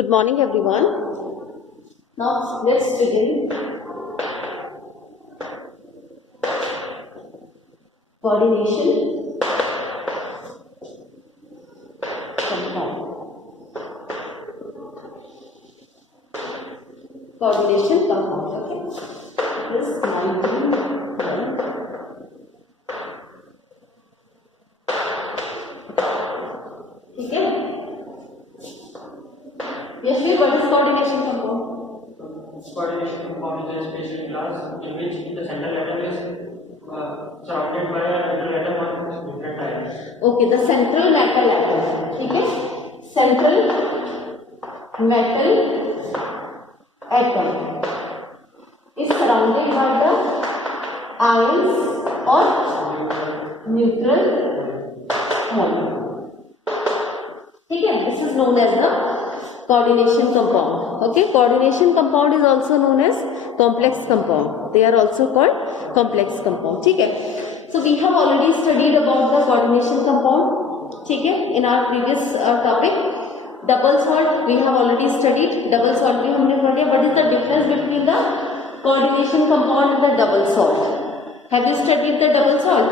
Good morning, everyone. Now let's begin. Coordination compound. Coordination compound. Okay. This 19. Okay. Yes, what is coordination compound? Coordination compound is a special class in which the central atom is surrounded by a metal atom on different types. Okay, the central metal atom. Okay, central metal atom is surrounded by the ions or neutral molecule. Okay, this is known as the coordination compound. Okay, coordination compound is also known as complex compound. They are also called complex compound. Okay, so we have already studied about the coordination compound. Okay, in our previous topic, double salt we have already studied. Double salt we हमने पढ़ा. What is the difference between the coordination compound and the double salt? Have you studied the double salt?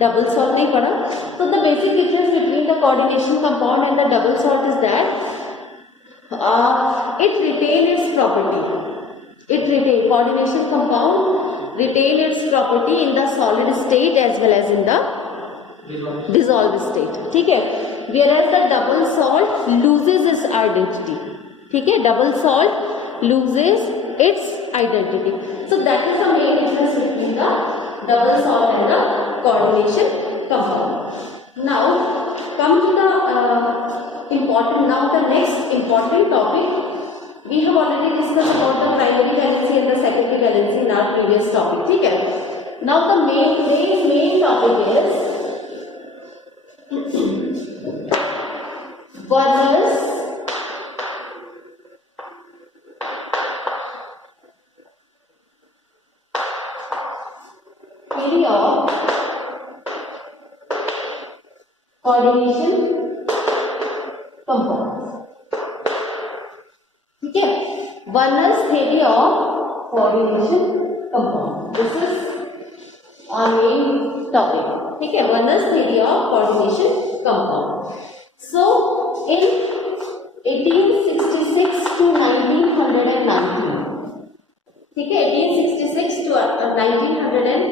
Double salt नहीं पढ़ा. So the basic difference between the coordination compound and the double salt is that it retain its property. Coordination compound retain its property in the solid state as well as in the dissolved state. ठीक है. Whereas the double salt loses its identity. ठीक है. Double salt loses its identity. So that is the main difference between the double salt and the coordination compound. Now come to the the next important topic. We have already discussed about the primary valency and the secondary valency in our previous topic. ठीक है. Now the main topic is Werner's theory of coordination compound. ठीक है. Werner's theory of coordination compound. This is our main topic. ठीक है. Werner's theory of coordination compound. So in 1866 to 1919. ठीक है. 1866 to 1919.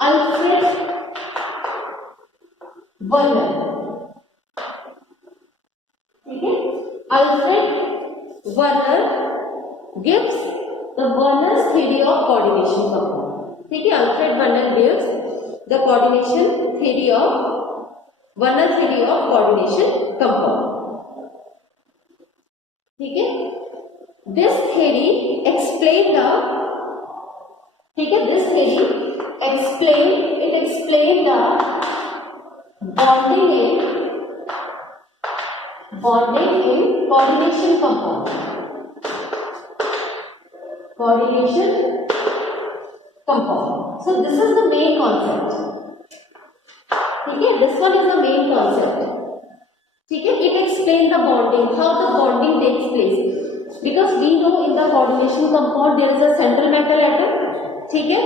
Alfred Werner. ठीक है. Alfred Werner gives the Werner's theory of coordination compound. ठीक है. Alfred Werner gives the coordination theory of Werner theory of coordination compound. ठीक है. This theory explain the ठीक है. This theory explain the bonding in coordination compound. Coordination compound. So this is the main concept. ठीक है. This one is the main concept. ठीक है. It explain the bonding, how the bonding takes place. Because we know in the coordination compound there is a central metal atom. ठीक है.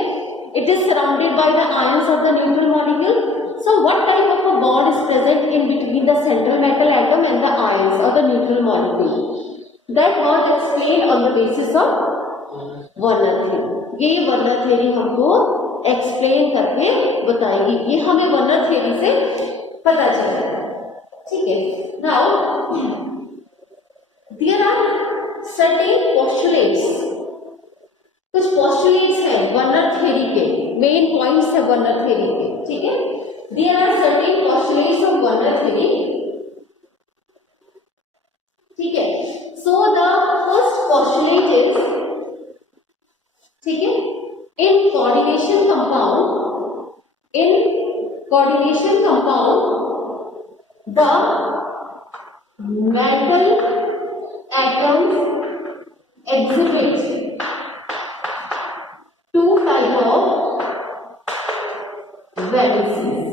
It is surrounded by the ions of the neutral molecule. So what type of a bond is present in between the central metal atom and the ions or the neutral molecule? That was explained on the basis of Werner theory. ये Werner theory हमको explain करके बताएगी. ये हमें Werner theory से पता चलेगा. ठीक है. Now there are certain postulates. कुछ postulates हैं Werner theory के, main points है Werner theory के. ठीक है. There are certain postulates of Werner theory. ठीक है. So the first postulate is ठीक है. In coordination compound, the metal atoms exhibit two type of valencies.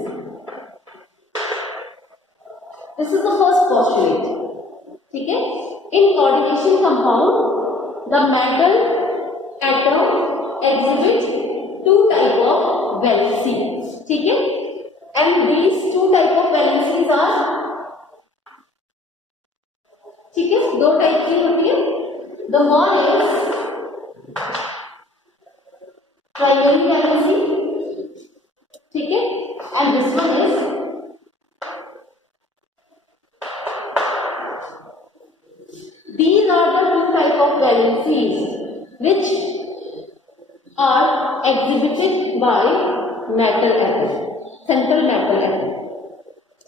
This is the first postulate. ठीक है. In coordination compound the metal atom exhibit two type of valency. ठीक है. And these two type of valencies are, ठीक है, दो type की होती है. The one is primary valency. ठीक है. And this one is these are the two type of valencies which are exhibited by metal atom, central metal atom.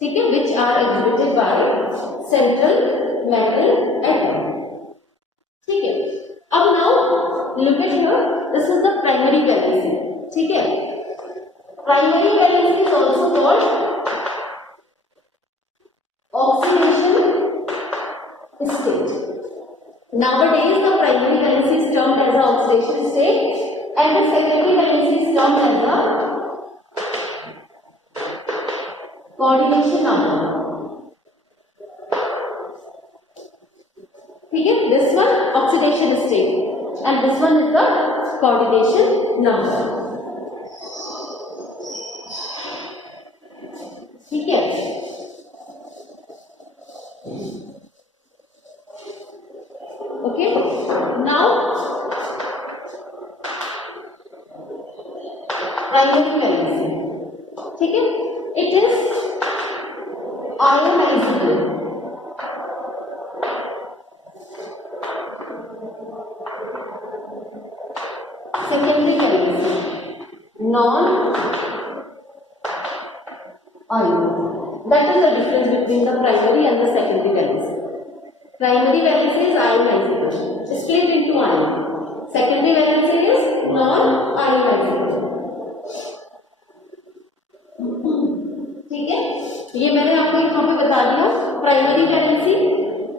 ठीक है. which are exhibited by central metal atom. ठीक है. अब now look at here, this is the primary valency. ठीक है. Primary valency is also called oxidation state. Nowadays, the primary valency is termed as the oxidation state, and the secondary valency is termed as the coordination number. ठीक है. This one oxidation state, and this one is the coordination number. ठीक है. Okay. Now, primary valency. ठीक है. It is ionizable. Secondary valency, non-ion. That is the difference between the primary and the secondary valency. Primary valency is ionizable, split into ion. Secondary valency is non-ionizable. ठीक है. ये मैंने आपको यहाँ पे बता दिया. Primary valency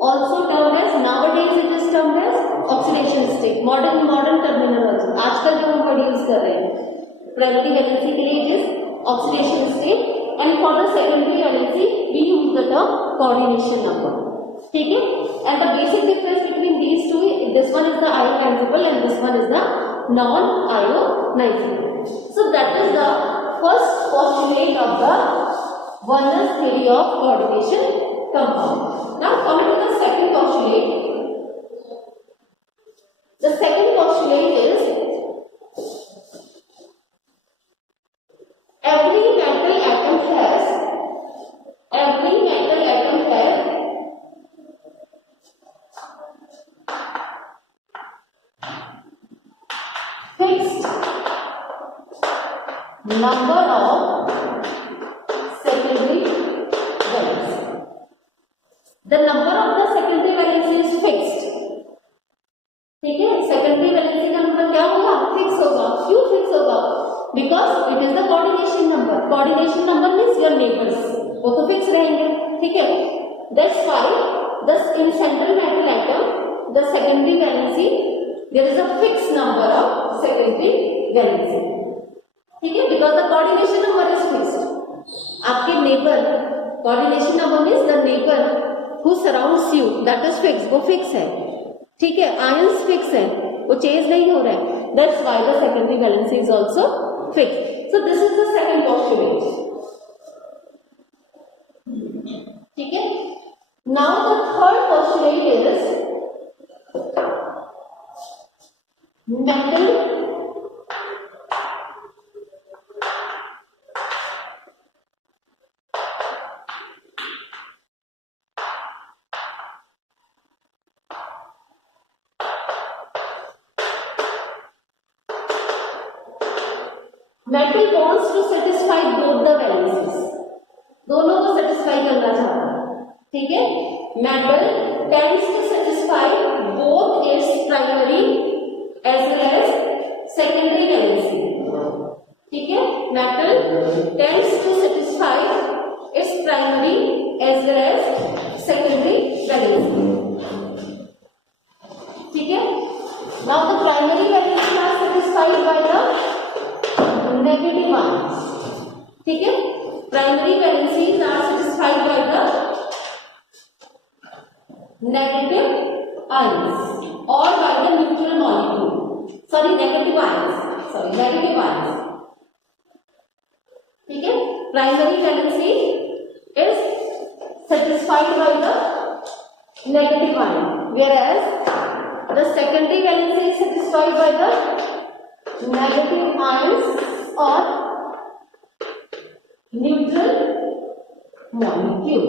also termed as, nowadays it is termed as oxidation state. modern terminology, आजकल जो हम वर्ड यूज कर रहे हैं. प्राइमरी वैलेंसी के लिए it is oxidation state, and for the secondary valency we use the term coordination number. ठीक है. And the basic difference between these two, this one is the ionizable and this one is the non-ionizable. So that is the first postulate of the Werner's theory of coordination compound. Now coming to the second postulate. The second postulate is every metal atom has fixed number of secondary valency. The number of the secondary valency is fixed. ठीक है. secondary valency का number क्या होगा? Fix होगा. क्यों fix होगा? Because it is the coordination number. Coordination number means your neighbors. वो तो फिक्स रहेंगे. ठीक है. That's why thus in central metal atom the secondary valency, there is a fixed number of secondary valency. ठीक है. Because the coordination number is fixed. आपके neighbor, coordination number means the neighbor who surrounds you, that is fixed. वो fix है. ठीक है. ions fix है, वो change नहीं हो रहा है. That's why the secondary valency is also fixed. So this is the second postulate. ठीक है. Now the third postulate is metal wants to satisfy both the valencies. दोनों को satisfy करना चाहता है. ठीक है. Metal tends to satisfy both its primary as well as secondary valency. ठीक है. Metal tends to satisfy its primary as well as secondary valency. ठीक है. Now the primary valency are satisfied by the negative ions. ठीक है. Primary valencies are satisfied by the negative ions or by the neutral molecule, sorry negative ions, negative ions. ठीक है, primary valency is satisfied by the negative ion, whereas the secondary valency is satisfied by the negative ions or neutral molecule.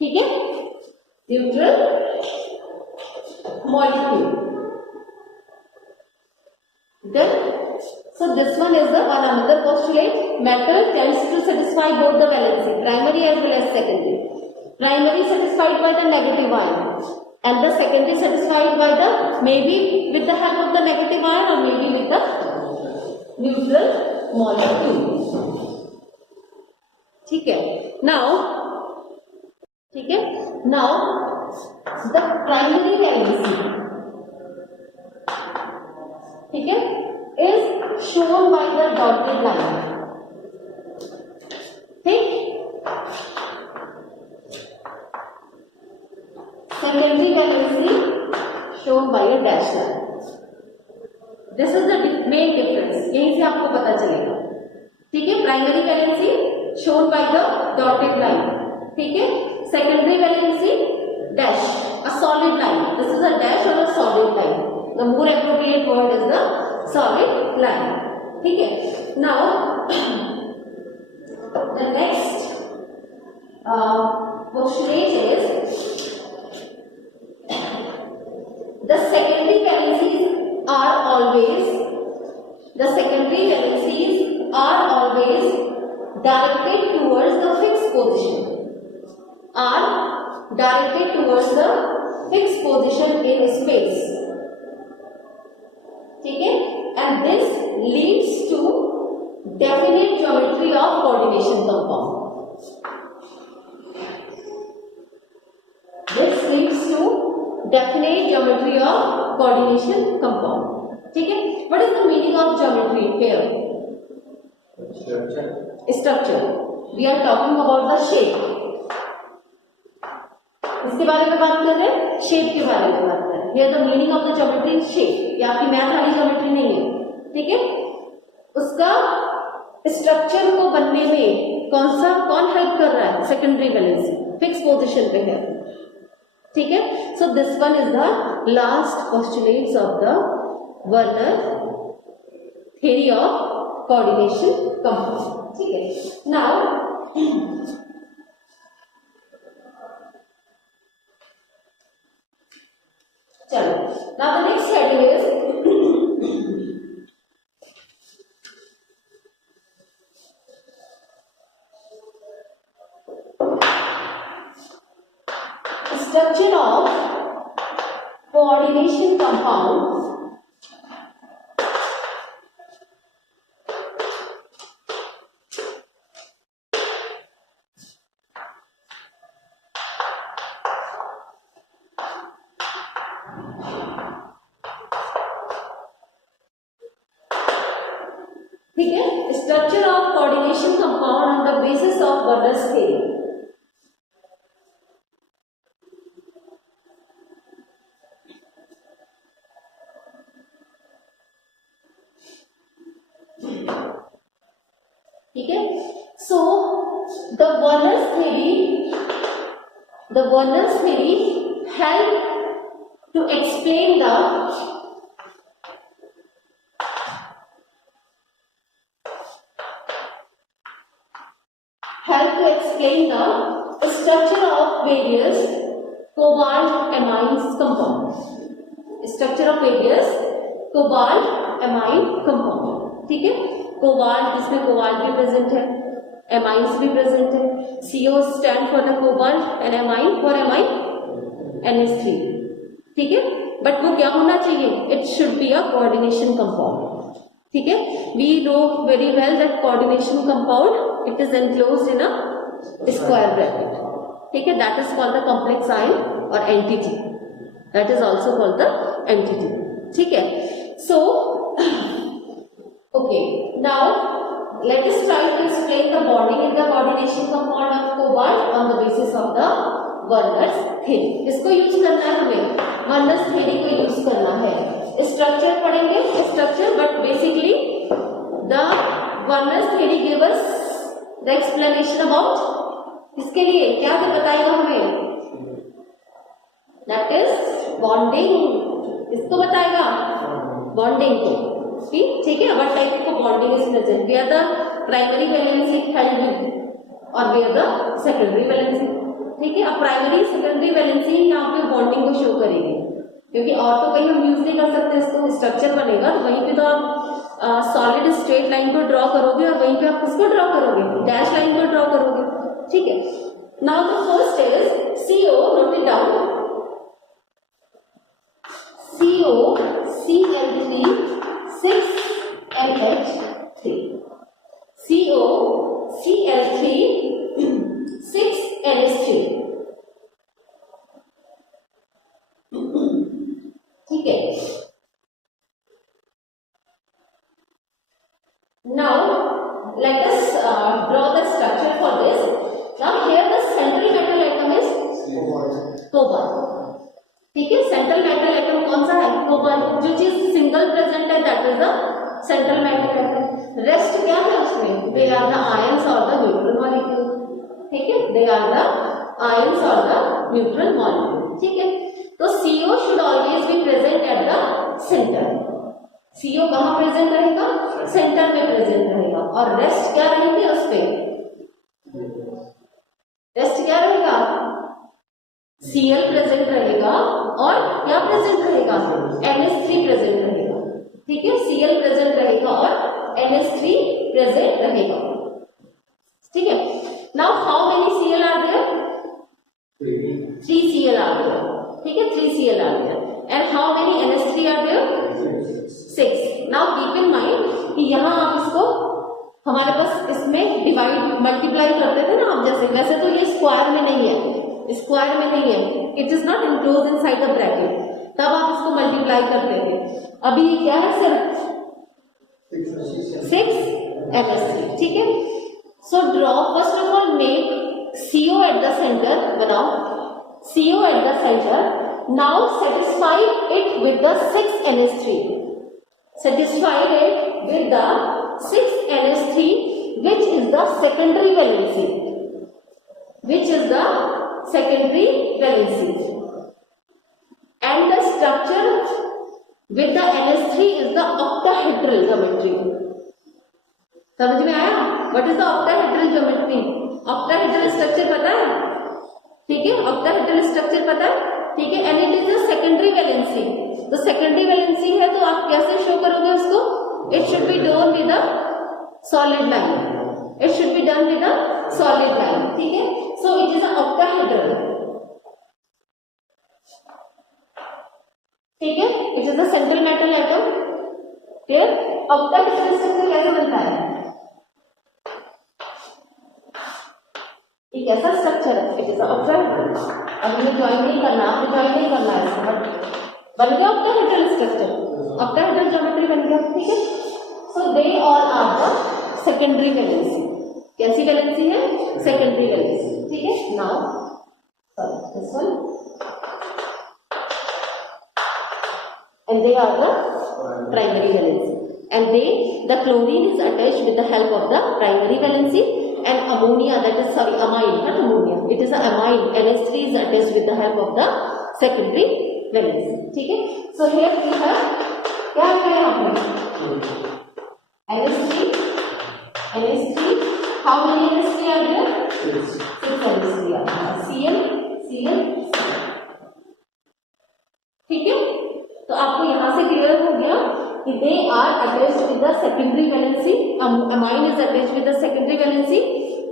ठीक है, neutral molecule. Then, so this one is the another postulate. Metal tends to satisfy both the valency, primary as well as secondary. Primary satisfied by the negative ion, and the secondary satisfied by the maybe with the help of the negative ion or maybe with the neutral molecule. ठीक है. Now, ठीक है. Now, the primary valency, ठीक है, is shown by the dotted line. ठीक. Secondary valency shown by a dash line. This is the main difference. यहीं से आपको पता चलेगा. ठीक है, primary valency shown by the dotted line. ठीक है, secondary valency dash, a solid line. This is a dash or a solid line. The more appropriate word is the solid line. ठीक है. Now the next postulate is the secondary valencies are always directed towards the fixed position. Are directed towards the fixed position in space. ठीक है, and this leads to definite geometry of coordination compound. This leads to definite geometry of coordination compound. ठीक है, what is the meaning of geometry here? Structure. We are talking about the shape. इसके बारे में बात कर रहे हैं, shape के बारे में बात कर रहे हैं. Here the meaning of the geometry is shape. ये आपकी मैथ वाली ज्योमेट्री नहीं है. ठीक है, उसका स्ट्रक्चर को बनने में कौन हेल्प कर रहा है? सेकेंडरी वैलेंसी, फिक्स पोजीशन पे है. ठीक है, so this one is the last postulates of the Werner theory of coordination compound. ठीक है, नाउ चलो, now the next heading is structure of coordination compounds ठीक है, structure of coordination compound on the basis of Werner's theory. ठीक है, so the Werner's theory help to explain the structure of various cobalt amines compounds. Structure of various cobalt amine compound. ठीक है, cobalt, इसमें cobalt भी present है, amines भी present है. CO stand for the cobalt and amine for amine NH3. ठीक है, but वो क्या होना चाहिए? It should be a coordination compound. ठीक है, we know very well that coordination compound it is enclosed in a square bracket. ठीक है, that is called the complex ion और entity. That is also called the entity. ठीक है, so okay, now let us try to explain the bonding in the coordination compound of cobalt on the basis of the Werner's theory. इसको use करना है हमें, Werner's theory को use करना है। Structure पढ़ेंगे structure, but basically the Werner's theory give us the explanation about, इसके लिए क्या बताएगा हमें, दैट इज बॉन्डिंग। इसको बताएगा बॉन्डिंग को, ठीक है। व्हाट टाइप को bonding is present, where the primary valency held with और वेयर द सेकेंडरी वैलेंसी, ठीक है। अब प्राइमरी सेकेंडरी वैलेंसी यहाँ पे बॉन्डिंग को शो करेगी, क्योंकि और तो कहीं हम यूज नहीं कर सकते इसको। स्ट्रक्चर बनेगा तो वहीं पे तो आप सॉलिड स्ट्रेट लाइन को ड्रॉ करोगे और वहीं पे आप किसको ड्रॉ करोगे, डैश लाइन को ड्रॉ करोगे, ठीक है। Now the first is CO, note it down, CO Cl3 6NH3, CO Cl3 6NH3, ठीक है। Now let us draw the structure for this. Now here the central metal atom is cobalt, ठीक है। Central metal atom कौन सा है, cobalt. जो चीज single present है that is the central metal atom. Rest क्या है उसमें, दे आर द आयंस और द न्यूट्रल मॉलिक्यूल, ठीक है। दे आर द आयंस और द न्यूट्रल मॉलिक्यूल, ठीक है। तो CO should always be present at the centre. CO कहाँ प्रेजेंट रहेगा, सेंटर में प्रेजेंट रहेगा। और रेस्ट क्या रहेंगे उस पे, रेस्ट क्या रहेगा, Cl प्रेजेंट रहेगा और क्या प्रेजेंट रहेगा, NH3 प्रेजेंट रहेगा, ठीक है। Cl प्रेजेंट रहेगा और NH3 प्रेजेंट रहेगा, ठीक है। Now how many Cl are there, 3 Cl are there, ठीक है। 3 Cl are there and how many NH3 are there, 6। Now keep in mind कि यहाँ आप इसको, हमारे पास इसमें डिवाइड मल्टीप्लाई करते थे ना आप, जैसे वैसे तो ये स्क्वायर में नहीं है, स्क्वायर में नहीं है, it is not enclose inside the bracket, तब आप इसको मल्टीप्लाई करते थे। अभी ये क्या है, सिर्फ 6 NH3, ठीक है। So draw, first of all make CO at the centre, बनाओ CO at the centre. Now satisfy it with the 6 NH3, satisfied it with the 6 NH3 which is the secondary valency, which is the secondary valency, and the structure with the NH3 is the octahedral geometry. समझ में आया, what is the octahedral geometry? octahedral structure पता है, ठीक है। octahedral structure पता है, ठीक है। and it is the secondary valency, तो secondary valency है तो आप कैसे शो करोगे उसको, it should be done with a solid line, it should be done with a solid line, ठीक है। so it is a octahedral, ठीक है। it is a central metal atom, फिर octahedral structure कैसे बनता है, ये कैसा स्ट्रक्चर है, इट इज अ octahedral। अब हमें ज्वाइन नहीं करना, आपने ज्वाइन नहीं करना है इसको, बन गया octahedral स्ट्रक्चर, octahedral ज्योमेट्री बन गया, ठीक है। So they all are the secondary valency, कैसी वैलेंसी है, सेकेंडरी वैलेंसी, ठीक है। Now this one and they are the primary valency, and the chlorine is attached with the help of the primary valency, and ammonia, that is sorry amine, not ammonia, it is a amine, NH3 is attached with the help of the secondary valency, ठीक है। so here we have क्या है यहाँ पे, NH3, how many NH3 are there, 6 NH3 are there, Cl, ठीक है। तो आपको यहाँ से क्लियर हो गया कि they are attached with the secondary valency, amine is attached with the secondary valency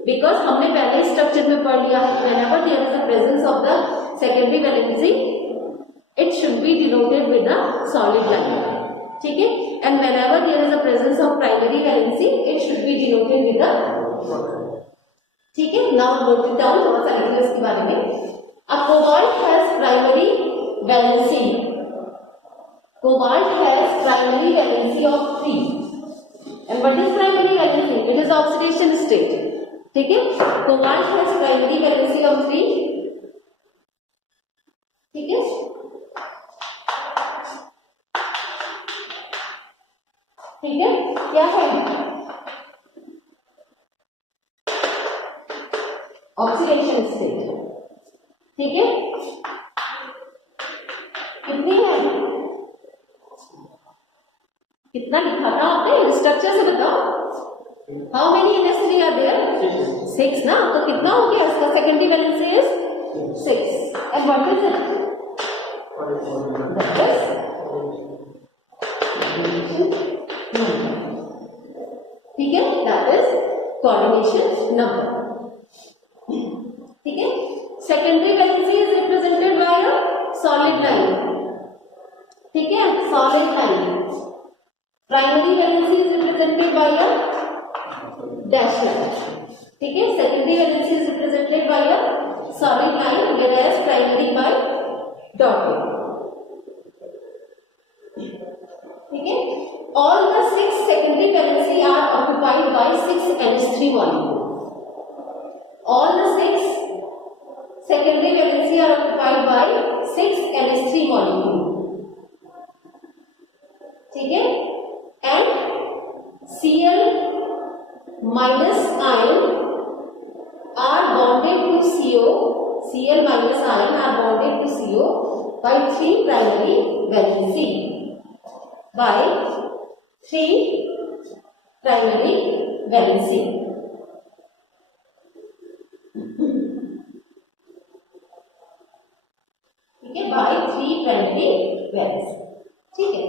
because हमने पहले स्ट्रक्चर में पढ़ लिया है, whenever there is the presence of the secondary valency it should be denoted with a solid line, ठीक है। and whenever there is a presence of primary valency it should be denoted with a, ठीक है। now note it down, थोड़ा सा लिखिए इसके बारे में। a cobalt has primary valency, cobalt has primary valency of 3, and what is primary valency, it is oxidation state, ठीक है। cobalt has primary valency of 3 ठीक है, ठीक है, क्या है ऑक्सीडेशन स्टेट, ठीक है, कितनी है, कितना लिखा था आपने स्ट्रक्चर से बताओ, how many NH3 are there, 6 ना, तो कितना हो गया इसका secondary valency is 6 and what is it, that is ठीक है, दैट इज कोऑर्डिनेशन नंबर, ठीक है, secondary valency is represented by a solid line, ठीक है, solid line, primary valency is represented by a dash line, ठीक है, secondary valency is represented by a solid line whereas primary by dot, ठीक है, all the 6 secondary valency are occupied by 6 NH3 molecules, all the 6 secondary valency are occupied by 6 NH3 molecules, ठीक है, and Cl minus ion are bonded to CO, Cl minus ion are bonded to CO by 3 primary valency, by 3 primary valency, ठीक है, by 3 primary valency, ठीक है,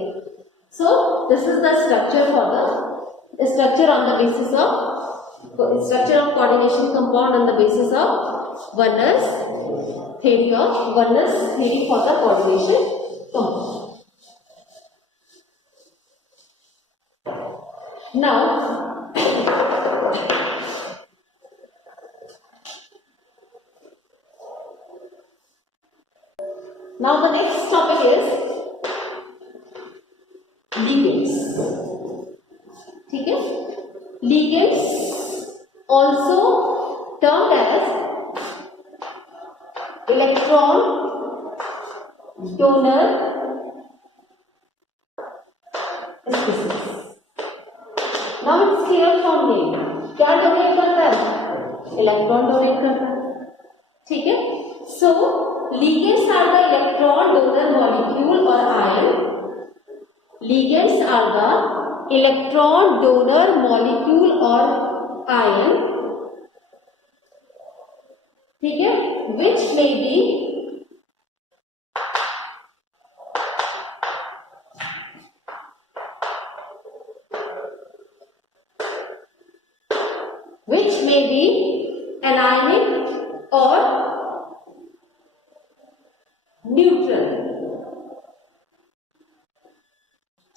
so this is the structure for the structure on the basis of structure of coordination compound on the basis of oneness theory for the coordination compound. Now the next topic is ligands, ठीक है, ligands also termed as electron donor species. Now it's clear from name, क्या donate करता है, electron donate करता है, ठीक है, so ligands are the electron donor molecule or ion, ligands are the electron donor molecule or ion, ठीक है, which may be anionic or neutral,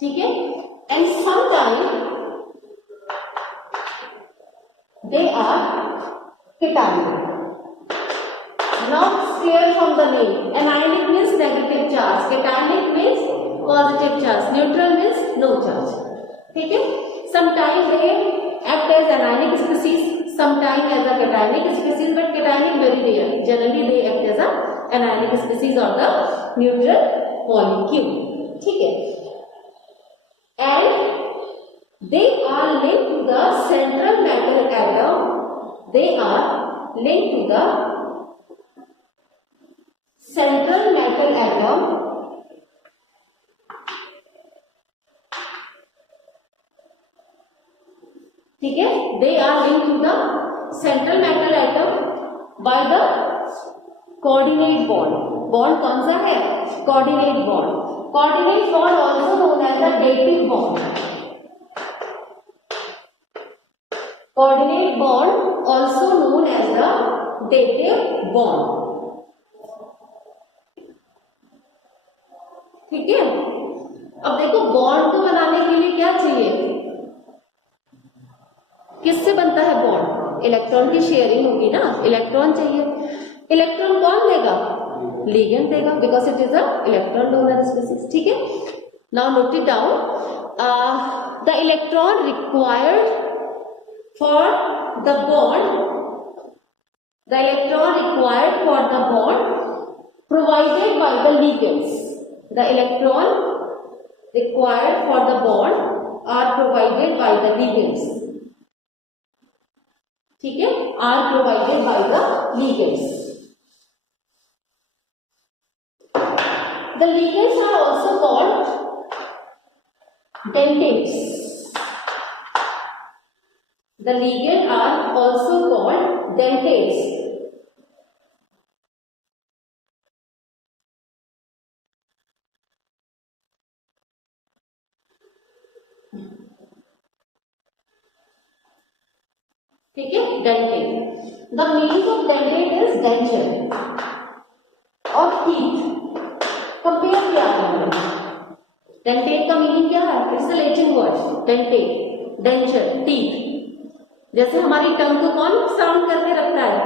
ठीक है, and sometimes they are cationic. Now it's clear from the name, anionic means negative charge, cationic means positive charge, neutral means no charge, ठीक है, sometimes they act as anionic species, sometimes as a cationic species, but cationic very rare, generally they act as a anionic species of the neutral molecule, ठीक है, and they are linked to the central metal atom, they are linked to the central metal atom ठीक है, they are linked to the central metal atom by the coordinate bond. Bond कौन सा है, coordinate bond. Coordinate bond also known as the dative bond. Coordinate bond also known as the dative bond. ठीक है, अब देखो bond को बनाने के लिए क्या चाहिए, किससे बनता है बॉन्ड, इलेक्ट्रॉन की शेयरिंग होगी ना, इलेक्ट्रॉन चाहिए, इलेक्ट्रॉन कौन देगा, लिगेंड देगा, because it is a electron donor species, ठीक है, now note it down, the electron required for the bond provided by the ligands. The electron required for the bond are provided by the ligands. ठीक है, are provided by the ligands. The ligands are also called dentates. The ligands are also called dentates. ठीक है, dentate. The meaning of dentate is denture और teeth. Compare किया हमने. Dentate का meaning क्या है? It's a Latin word. Dentate, denture, teeth. जैसे हमारी टंग को कौन सराउंड करके रखता है?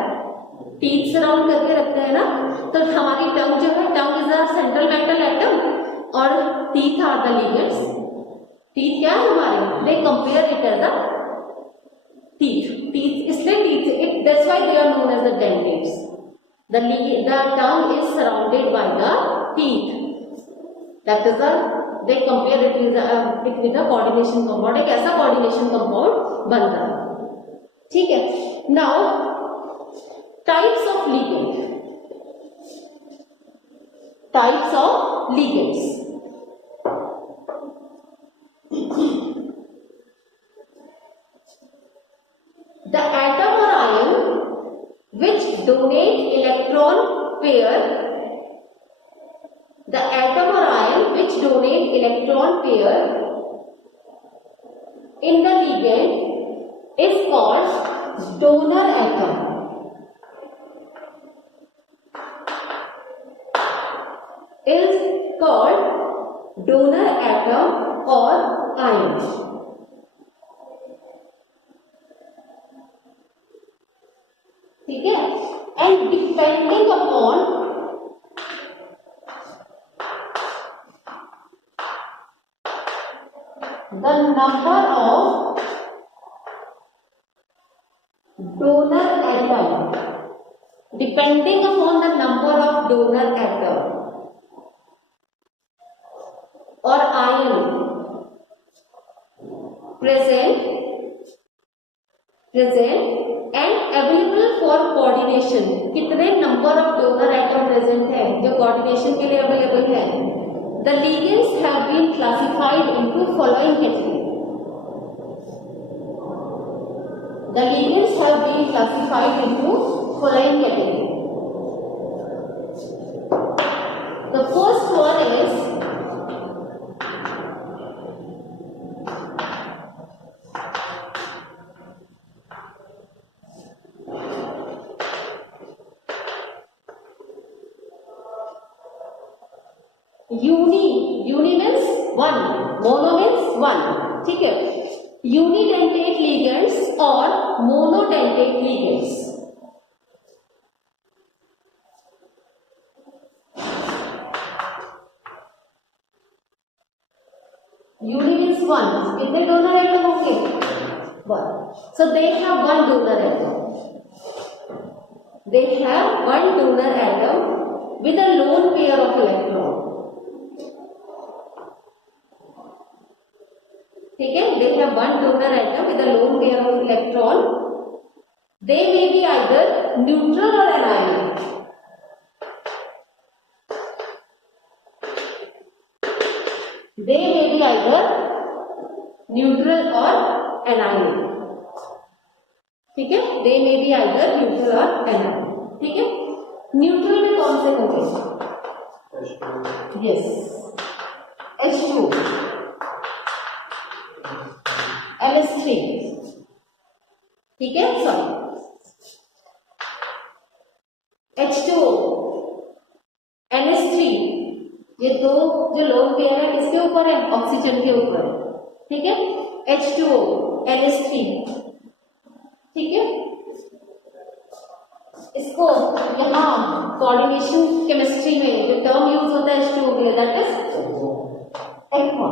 टीथ सराउंड करके रखते हैं ना. तो हमारी टंग जो है, tongue is a central metal atom और teeth are the ligands. Teeth क्या है हमारे? They compare it as a teeth. Teeth इसलिए teeth, it that's why they are known as the dentates. The tongue is surrounded by the teeth. That is they compare it with the coordination compound. एक ऐसा coordination compound बनता है. ठीक है. Now types of ligand. Types of ligands. The atom or ion which donate electron pair. The atom or ion which donate electron pair in the ligand is called donor atom. Is called donor atom or ion. ठीक है. And depending upon the number of donor atom, depending upon the number of donor atom or ion present and available for coordination. कितने number of donor atom present है जो coordination के लिए available है? The ligands have been classified into following category. The ligands have been classified into following category. The first one is uni means one, mono means one. ठीक है. Unidentate ligands और monodentate ligands. Uni means one. कितने donor atom होंगे? One. So they have one donor atom. They have one donor atom with a lone pair of electron. ठीक है. They have one donor atom with a lone pair of electron. They may be either neutral or anion. They may be either neutral or anion. ठीक है. They may be either neutral or anion. ठीक है. Neutral में कौन से होंगे? Yes. H2, LS3. ठीक है. Sorry, H2O, NH3. ये दो जो लोन पेयर है किसके ऊपर है? ऑक्सीजन के ऊपर. ठीक है. H2O, NH3. ठीक है. इसको यहाँ कोऑर्डिनेशन केमिस्ट्री में जो टर्म यूज होता है H2O के लिए, दैट इज एक्वा.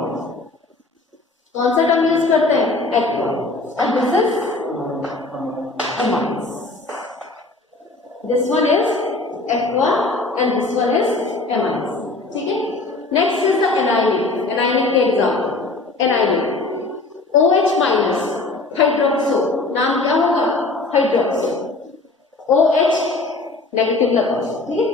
कौन सा टर्म यूज करते हैं? एक्वा. और this is amines. This one is aqua and this one is amines. ठीक है. Next is the aniline. Aniline के example. Aniline. OH minus hydroxo. नाम क्या होगा? Hydroxo. OH नेगेटिव लगाओ. ठीक है.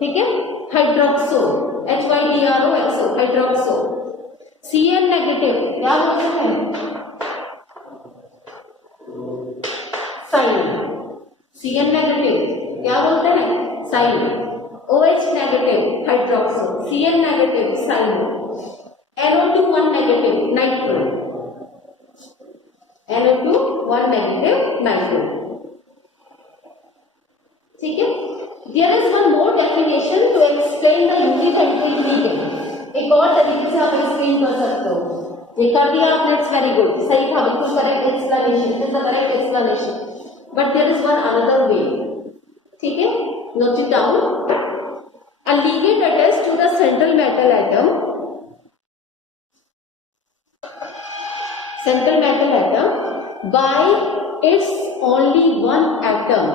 ठीक है. Hydroxo HYDROXO hydroxo. Cn negative क्या बोलते हैं? साइन. Cn नेगेटिव क्या बोलते हैं? Cyan. OH negative hydroxo. Cn negative cyan. NO2 1 negative nitro. NO2 1 negative nitro. ठीक है. There is one more definition to explain the unipentyl ligand. एक और तरीके से आप एक्सप्लेन कर सकते हो. ये कर दिया आपने, इट्स वेरी गुड, सही था, बिल्कुल correct explanation, it is the correct explanation. But there is one another way. ठीक है, note it down. A ligand attached to the central metal atom. Central metal atom by its only one atom.